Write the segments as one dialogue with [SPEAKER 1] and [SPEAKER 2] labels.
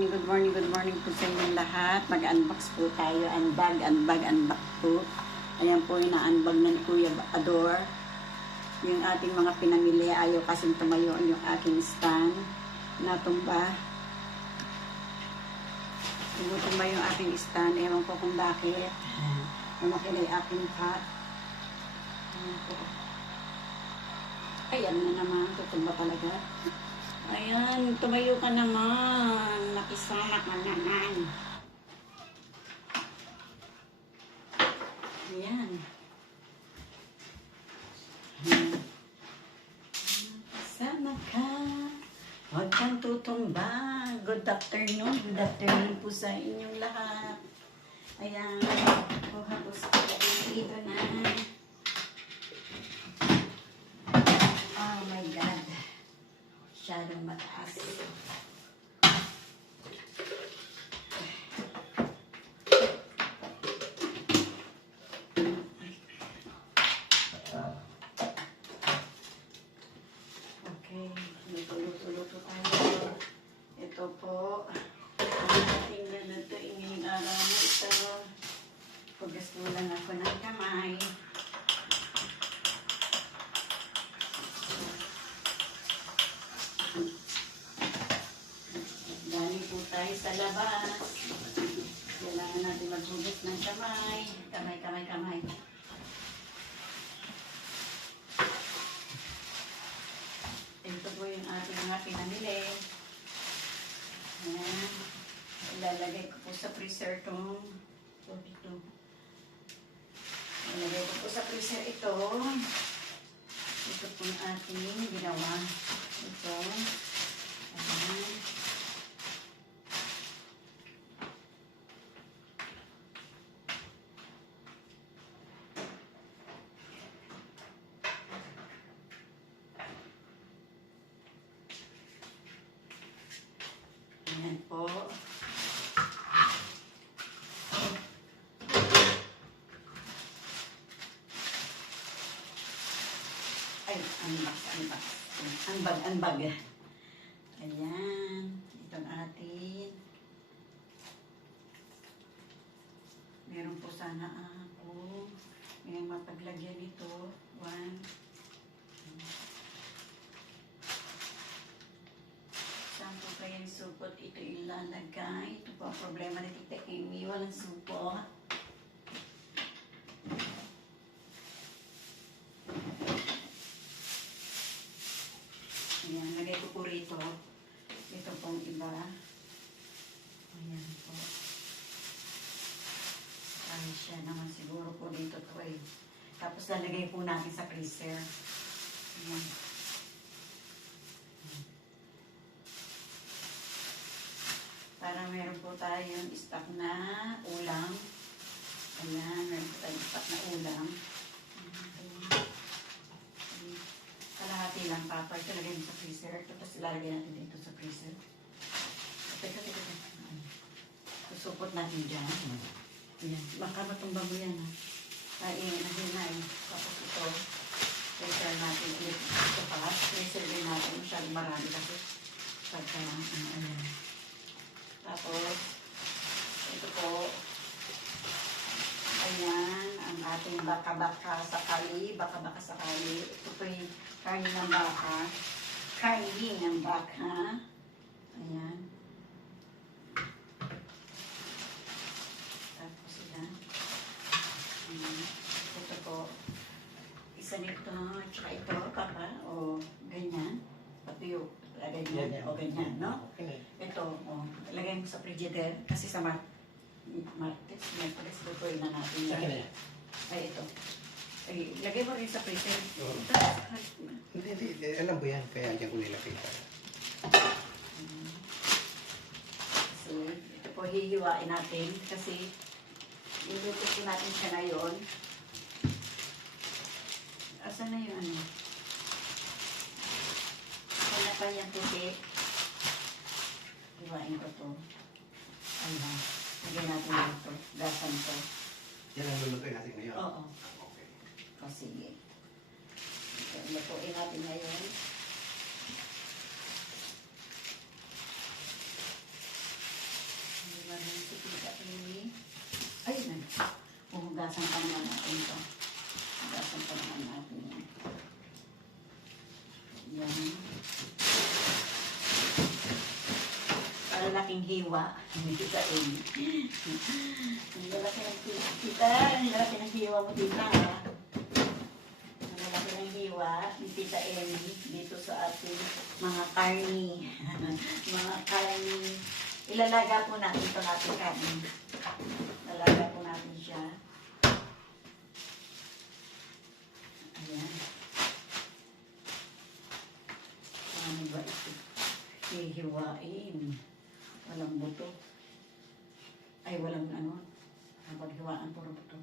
[SPEAKER 1] morning, good morning, good morning po sa inyong lahat. Mag-unbox po tayo. Unbag, unbag, unbox po. Ayan po yung na-unbag na ni Kuya Ador. Yung ating mga pinamili, ayaw kasing tumayo yung aking stand. Natumba. Tumutumba yung aking stand. Ewan ko kung bakit. Namakilay aking pot. Ayan po. Ayan na naman. Tutumba talaga. Ayan, tumayo ka naman. Nakisama ka naman. Ayan. Ayan. Sama ka. Huwag kang tutumba. Good afternoon. Good afternoon po sa inyong lahat. Ayan. Kuha ko sa dito na. Oh my God. Masyadong mataas. Okay, luto-luto tayo. Ito po, ang ating lulutuin ngayong araw na ito. Pugas mo lang ako ng kamay. Dali po tayo sa labas. Kailangan natin maghugas ng kamay. Kamay, kamay, kamay. Ito po yung ating mga pinamili. Ayan. Ilalagay ko po sa freezer itong ito, dito. Ilalagay ko po sa freezer ito. Ito po yung ating ginawa. Ito. Ayan. Ayan po. Ay, unbox, unbox. Unbag, unbag. Ayan. Itong atin. Meron po sana ako. May mapaglagyan nito. One. Saan po kaya yung supot? Ito ilalagay. Ito po ang problema ni Tita Amy. Walang supot. Ayan, lagay rito. Ito pong iba. Ayan po. Ay, siya naman siguro po dito to eh. Tapos lalagay po natin sa freezer. Ayan. Para meron po tayong stock na ulam. Ayan, meron po tayong stock na ulam. Ayan. Kalahati lang, Papa. Ito lagay mo sa freezer. Tapos ilalagay natin dito sa freezer. Teka, teka, teka. Susupot natin dyan. Ayan. Baka matumba mo yan, ha? Ay, eh, nandiyan na eh. Tapos ito, freezer natin ulit ito pa. Freezer din natin. Masyadong marami kasi. Pagka, ano, ayan. Tapos, ito po, ating baka-baka sakali, baka-baka sakali. Ito po yung karne ng baka. Karne ng baka. Ayan. Tapos yan. Ayan. Ito po, isa nito, tsaka ito, papa, o ganyan. Patuyo, ganyan, o ganyan, no?
[SPEAKER 2] Okay.
[SPEAKER 1] Ito, oh, lagay mo sa frigidaire kasi sa Mar Martes, Merkulis, lutuin na natin yan.
[SPEAKER 2] yan.
[SPEAKER 1] Ay, ito. Ay, lagay mo rin sa freezer.
[SPEAKER 2] Oo. Hindi, hindi. Alam ko yan. Kaya diyan ko nilapit.
[SPEAKER 1] Kasi, ito po, hihiwain natin kasi iluto po natin siya ngayon. Asan na yung ano? Wala pa yung puti. Hiwain ko to. Ayan. Lagyan natin dito. Gasan to.
[SPEAKER 2] Yan ang lulutuin natin ngayon?
[SPEAKER 1] Oo.
[SPEAKER 2] Okay.
[SPEAKER 1] O, oh, sige. So, lutuin natin ngayon. Hindi ba nang sipikat ninyo? Hiwa. Tita Amy. Ang lalaki ng tita. Ang lalaki ng hiwa mo, tita. Ang lalaki ng hiwa ni Tita Amy dito sa ating mga karni. mga karni. Ilalaga po natin itong ating karni. Ilalaga po natin siya. Ayan. Paano ba ito? Hihiwain. Walang buto. Ay, walang ano. Kapag hiwaan, puro buto.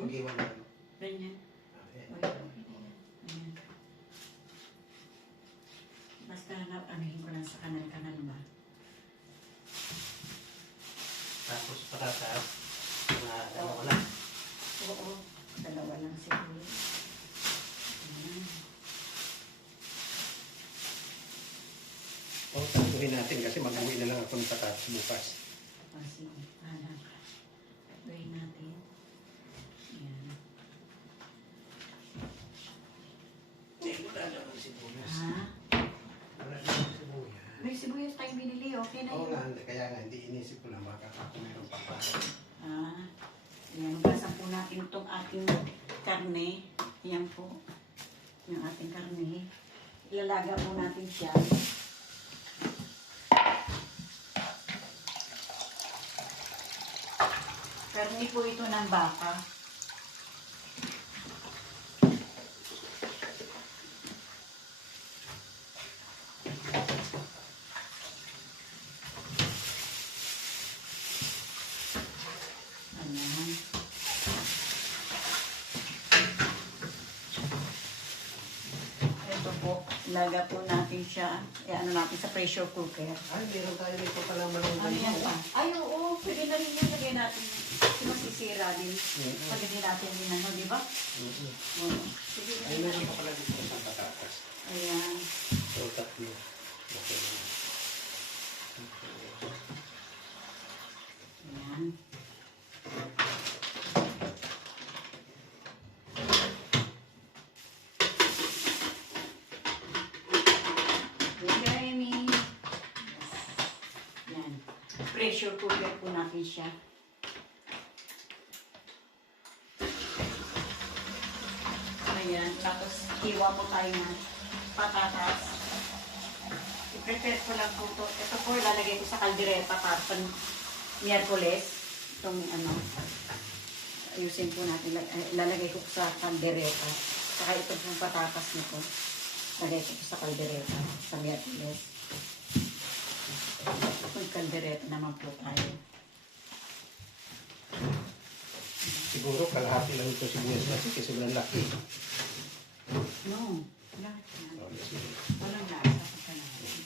[SPEAKER 2] Mag-iwan na.
[SPEAKER 1] Ganyan. Basta na, anuhin ko lang sa kanal-kanal ba?
[SPEAKER 2] Tapos patatas, mga ano wala.
[SPEAKER 1] Oo, dalawa lang siguro. Ayan.
[SPEAKER 2] Tatuhin natin kasi mag-uwi na lang ako ng patatas bukas.
[SPEAKER 1] O, sige. Gawin natin. Ayan.
[SPEAKER 2] Eh, wala naman sibuyas.
[SPEAKER 1] Ha?
[SPEAKER 2] Wala naman sibuyas.
[SPEAKER 1] May sibuyas tayong binili, okay na
[SPEAKER 2] Oo
[SPEAKER 1] yun.
[SPEAKER 2] nga, hindi. kaya nga, hindi inisip ko lang baka ako meron pa pa.
[SPEAKER 1] Ah, yan. Gasan po natin itong ating karne. Yan po. Yung ating karne. Ilalaga po natin siya. Karne po ito ng baka. Ito po, natin siya. E, ano natin sa pressure cooker.
[SPEAKER 2] Ay, meron tayo dito pala malunggay.
[SPEAKER 1] Ano yan pa? Ay, oo, pwede na rin yun. Lagay natin. Kasi masisira din.
[SPEAKER 2] Oo.
[SPEAKER 1] Pag hindi natin din ano, di ba? Sige,
[SPEAKER 2] Ay, meron pa pala dito sa patatas.
[SPEAKER 1] Ayan.
[SPEAKER 2] So, tatlo. Okay.
[SPEAKER 1] Ayan. Pressure cooker po natin siya. Ayan. Tapos, hiwa po tayo ng patatas. I-prepare ko lang po ito. Ito po, ilalagay ko sa kaldereta para sa Miyerkules. Itong ano, ayusin po natin. Eh, Ilalagay ko sa kaldereta. Saka ito pong patatas nito. Lagay ko po sa kaldereta sa Miyerkules. Itong kaldereta naman po tayo.
[SPEAKER 2] Siguro kalahati lang ito sibuyas kasi kasi walang laki.
[SPEAKER 1] No, lahat yan. Walang lasa pagkalapin.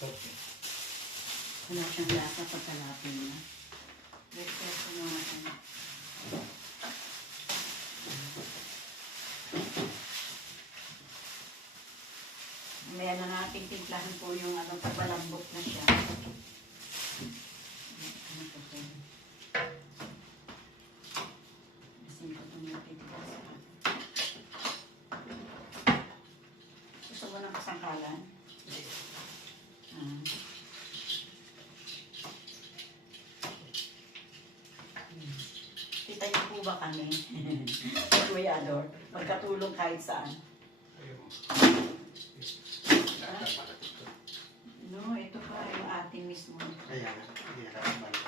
[SPEAKER 1] Wala siyang lasa pagkalapin niya. Wait, kasi mga ano. Mamaya na natin timplahan po yung ano, pagbalambot na siya. Ano po ko itong natitira sa Gusto mo ng kasangkalan? Ah. Kita niyo po ba kami? Ador, magkatulong kahit saan. No, ito pa yung ating mismo.
[SPEAKER 2] Kaya hindi.
[SPEAKER 1] Nakakabalat.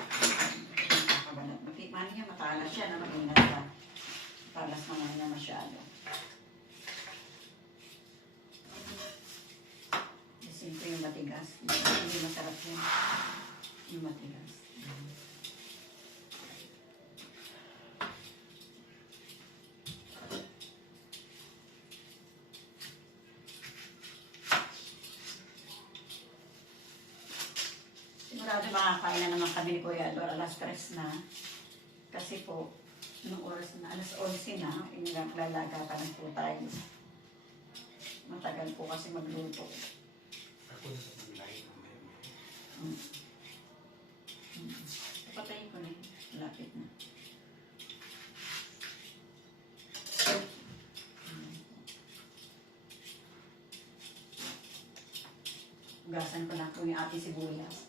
[SPEAKER 1] Matikman niya, matalas siya na mag-ingat ka. Matalas naman niya masyado. Simple yung matigas. Hindi masarap yun. Yung matigas. Kasi makakain na naman kami ni Kuya Ador alas 3 na. Kasi po, nung oras na, alas 11 na, inilalaga pa ng po tayo. Matagal po kasi magluto.
[SPEAKER 2] Ako na sa mm. paglahin
[SPEAKER 1] ng ko na.
[SPEAKER 2] Lapit na. Ugasan ko na po
[SPEAKER 1] yung ating sibuyas.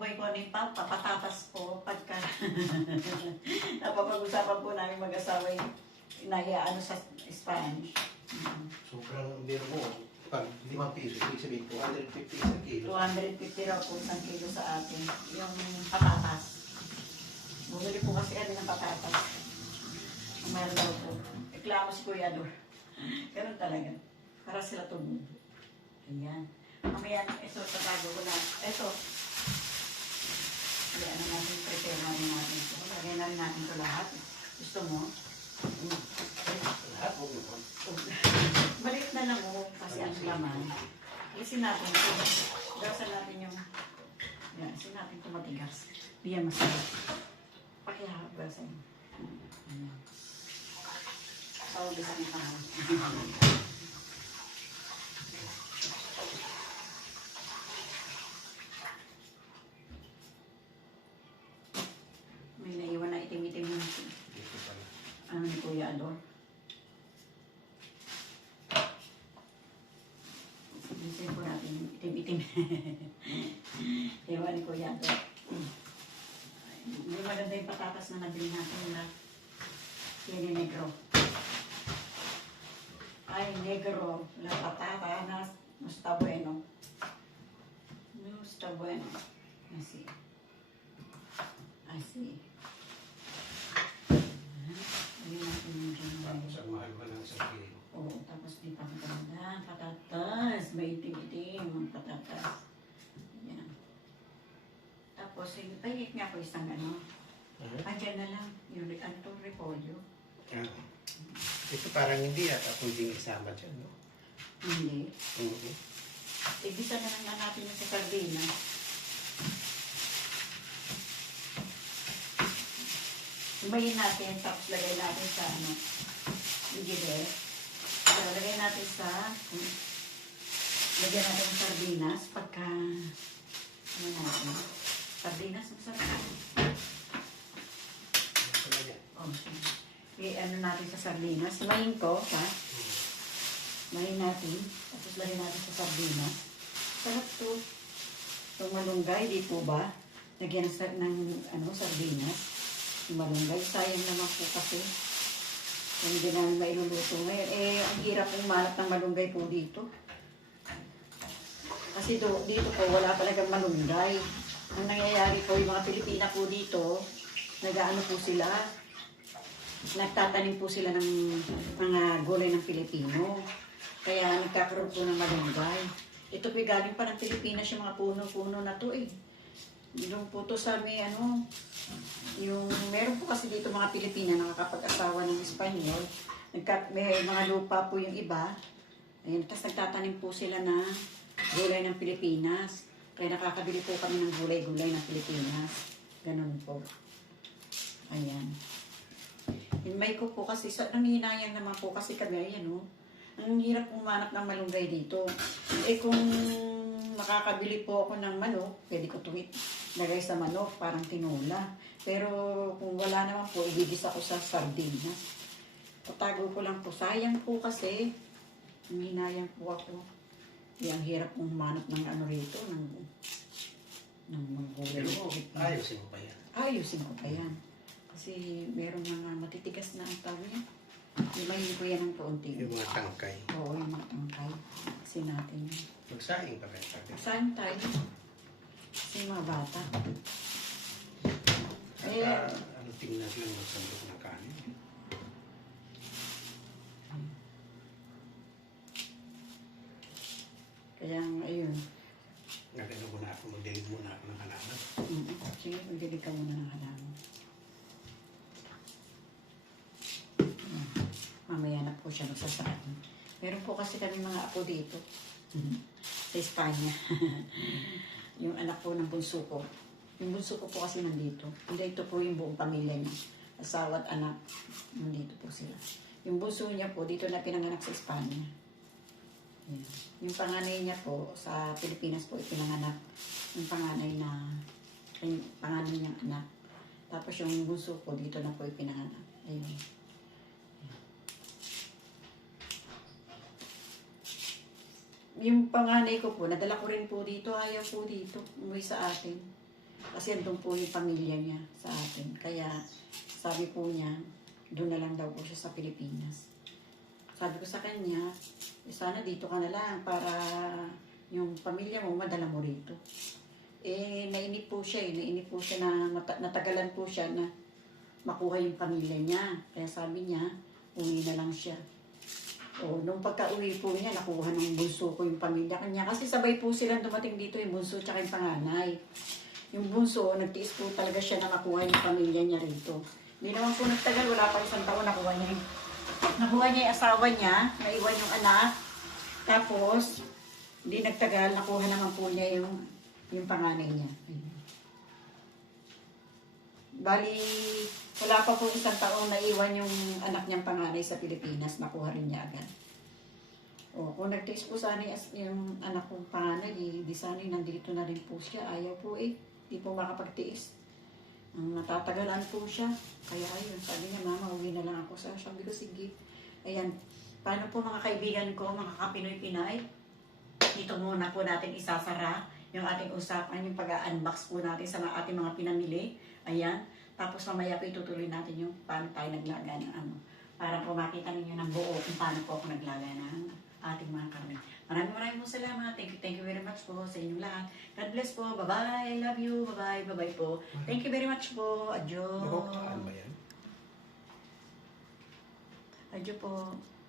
[SPEAKER 1] Alam niyo po ba kung ano yung papa? Patatas po pagka napapag-usapan po namin mag-asawa yung sa Spanish. Mm.
[SPEAKER 2] Sobrang biro mo. Pag limang piso, ibig sabihin 250 isang kilo.
[SPEAKER 1] 250 raw po isang kilo sa atin. Yung patatas. Bumili po kasi kami ng patatas. Meron daw po. Reklamo si Kuya Dor. Ganun talaga. Para sila tumubo. Ayan. Mamaya, ito, tatago ko na. Ito. Ayan na natin, prepare na rin natin ito. Lagay na rin natin ito lahat. Gusto mo?
[SPEAKER 2] Lahat mo naman.
[SPEAKER 1] Balik na lang mo kasi ang laman. Isin natin ito. Gasan natin yung... Yan, isin natin ito matigas. Di yan masarap. Pakihawag gasan mo. Ayan. Tawag sa ng kahon. May naiwan na itim-itim yung
[SPEAKER 2] Dito pala.
[SPEAKER 1] ano ni Kuya Ador. Bilisin po itim-itim. Ewan Ador. Hmm. Hindi maganda yung patatas na nabili natin na Kini negro. Ay, negro. La patata na no está bueno. No está bueno. Así. Así. Lagyan natin yung ganun.
[SPEAKER 2] ang mahal pa ng isang kilo.
[SPEAKER 1] Pa maganda. Patatas. May itim-itim ang patatas. Yan. Tapos, yung pahit nga po isang ano. Andyan na lang. Yung to, repolyo.
[SPEAKER 2] Ah. Ito parang hindi ata pwedeng isama dyan, no?
[SPEAKER 1] Hindi.
[SPEAKER 2] Oo.
[SPEAKER 1] Igisa na lang na natin yung sa sardina. Ibayin natin, tapos lagay natin sa ano, frigidaire. So, lagay natin sa, lagyan natin ng sardinas pagka, ano natin, sardinas, masarap.
[SPEAKER 2] Yan.
[SPEAKER 1] Oh. I-ano natin sa sardinas. Mayin ko, ha? Mayin natin. Tapos lagyan natin sa sardinas. Sarap to. Itong malunggay, di po ba? Lagyan sa- ng ano, sardinas. Malunggay. Sayang naman po kasi. Kung hindi namin mailuluto ngayon. Eh, ang hirap malap ng malunggay po dito. Kasi do, dito po, wala talagang malunggay. Ang nangyayari po, yung mga Pilipina po dito, nag-ano po sila, nagtatanim po sila ng mga gulay ng Pilipino. Kaya nagkakaroon po ng malunggay. Ito po galing pa ng Pilipinas yung mga puno-puno na to eh. Yung po to sa may ano, yung meron po kasi dito mga Pilipina nakakapag-asawa ng Espanyol. Nagka, may mga lupa po yung iba. Ayun, tapos nagtatanim po sila na gulay ng Pilipinas. Kaya nakakabili po kami ng gulay-gulay ng Pilipinas. Ganun po. Ayan. Yung may ko po kasi, sa, nanginayang naman po kasi kami, ayan o. Ang hirap pumanap ng malunggay dito. Eh kung makakabili po ako ng manok, pwede ko tuwit lagay sa manok, parang tinula. Pero kung wala naman po, ibigis ako sa sardinas. Patago ko lang po. Sayang po kasi, nanginayang po ako. Eh, ang hirap kong manap ng ano rito, ng, ng mga gulay.
[SPEAKER 2] Ayusin mo pa yan.
[SPEAKER 1] Ayusin ko pa yan. Kasi meron mga matitigas na ang tawag yan. Ibahin ko yan ng kaunti.
[SPEAKER 2] Yung mga tangkay.
[SPEAKER 1] Oo, yung mga tangkay. Kasi natin yun.
[SPEAKER 2] Magsaing pa kayo.
[SPEAKER 1] Saan tayo? Yung mga bata. Eh,
[SPEAKER 2] Saka, ano tingnan lang magsandok ng kanin.
[SPEAKER 1] kaya ayun.
[SPEAKER 2] Nagano mo na ako, magdilig muna ako ng halaman.
[SPEAKER 1] Mm, Sige, magdilig ka muna ng halaman. Ayan. Mamaya na po siya magsasaan. Meron po kasi kami mga apo dito. Sa Espanya. yung anak po ng bunso ko. Yung bunso ko po kasi nandito. Hindi, ito po yung buong pamilya niya. Asawa at anak. Nandito po sila. Yung bunso niya po, dito na pinanganak sa Espanya. Yan. Yung panganay niya po, sa Pilipinas po ipinanganak. Yung panganay na, yung panganay niyang anak. Tapos yung bunso ko, dito na po ipinanganak. Ayun. Yung panganay ko po, nadala ko rin po dito, ayaw po dito, umuwi sa atin. Kasi andun po yung pamilya niya sa atin. Kaya sabi po niya, doon na lang daw po siya sa Pilipinas. Sabi ko sa kanya, eh, sana dito ka na lang para yung pamilya mo madala mo rito. Eh, nainip po siya eh. Nainip po siya na natagalan po siya na makuha yung pamilya niya. Kaya sabi niya, uwi na lang siya. O, nung pagka-uwi po niya, nakuha ng bunso ko yung pamilya kanya. Kasi sabay po silang dumating dito, yung bunso tsaka yung panganay. Yung bunso, nagtiis po talaga siya na makuha yung pamilya niya rito. Hindi naman po nagtagal, wala pa isang taon nakuha niya nakuha niya yung asawa niya, naiwan yung anak. Tapos, hindi nagtagal, nakuha naman po niya yung, yung panganay niya. Bali, wala pa po isang taon naiwan yung anak niyang panganay sa Pilipinas, nakuha rin niya agad. O, kung nagtiis po sana yung, anak kong panganay, di, di sana nandito na rin po siya. Ayaw po eh, di po makapagtiis. Ang natatagalan po siya. Kaya ayun, sabi niya, mama, uwi na lang ako. Sa sabi ko, sige. Ayan, paano po mga kaibigan ko, mga kapinoy-pinay? Dito muna po natin isasara yung ating usapan, yung pag-unbox po natin sa ating mga pinamili. Ayan. Tapos mamaya po itutuloy natin yung paano tayo naglaga ng ano. Para po makita ninyo ng buo kung paano po ako naglaga ng ating mga karne. Maraming maraming po salamat. Thank you, thank you very much po sa inyong lahat. God bless po. Bye-bye. Love you. Bye-bye. Bye-bye po. Thank you very much po. Adyo.
[SPEAKER 2] Nabuktaan ba yan?
[SPEAKER 1] Adyo po.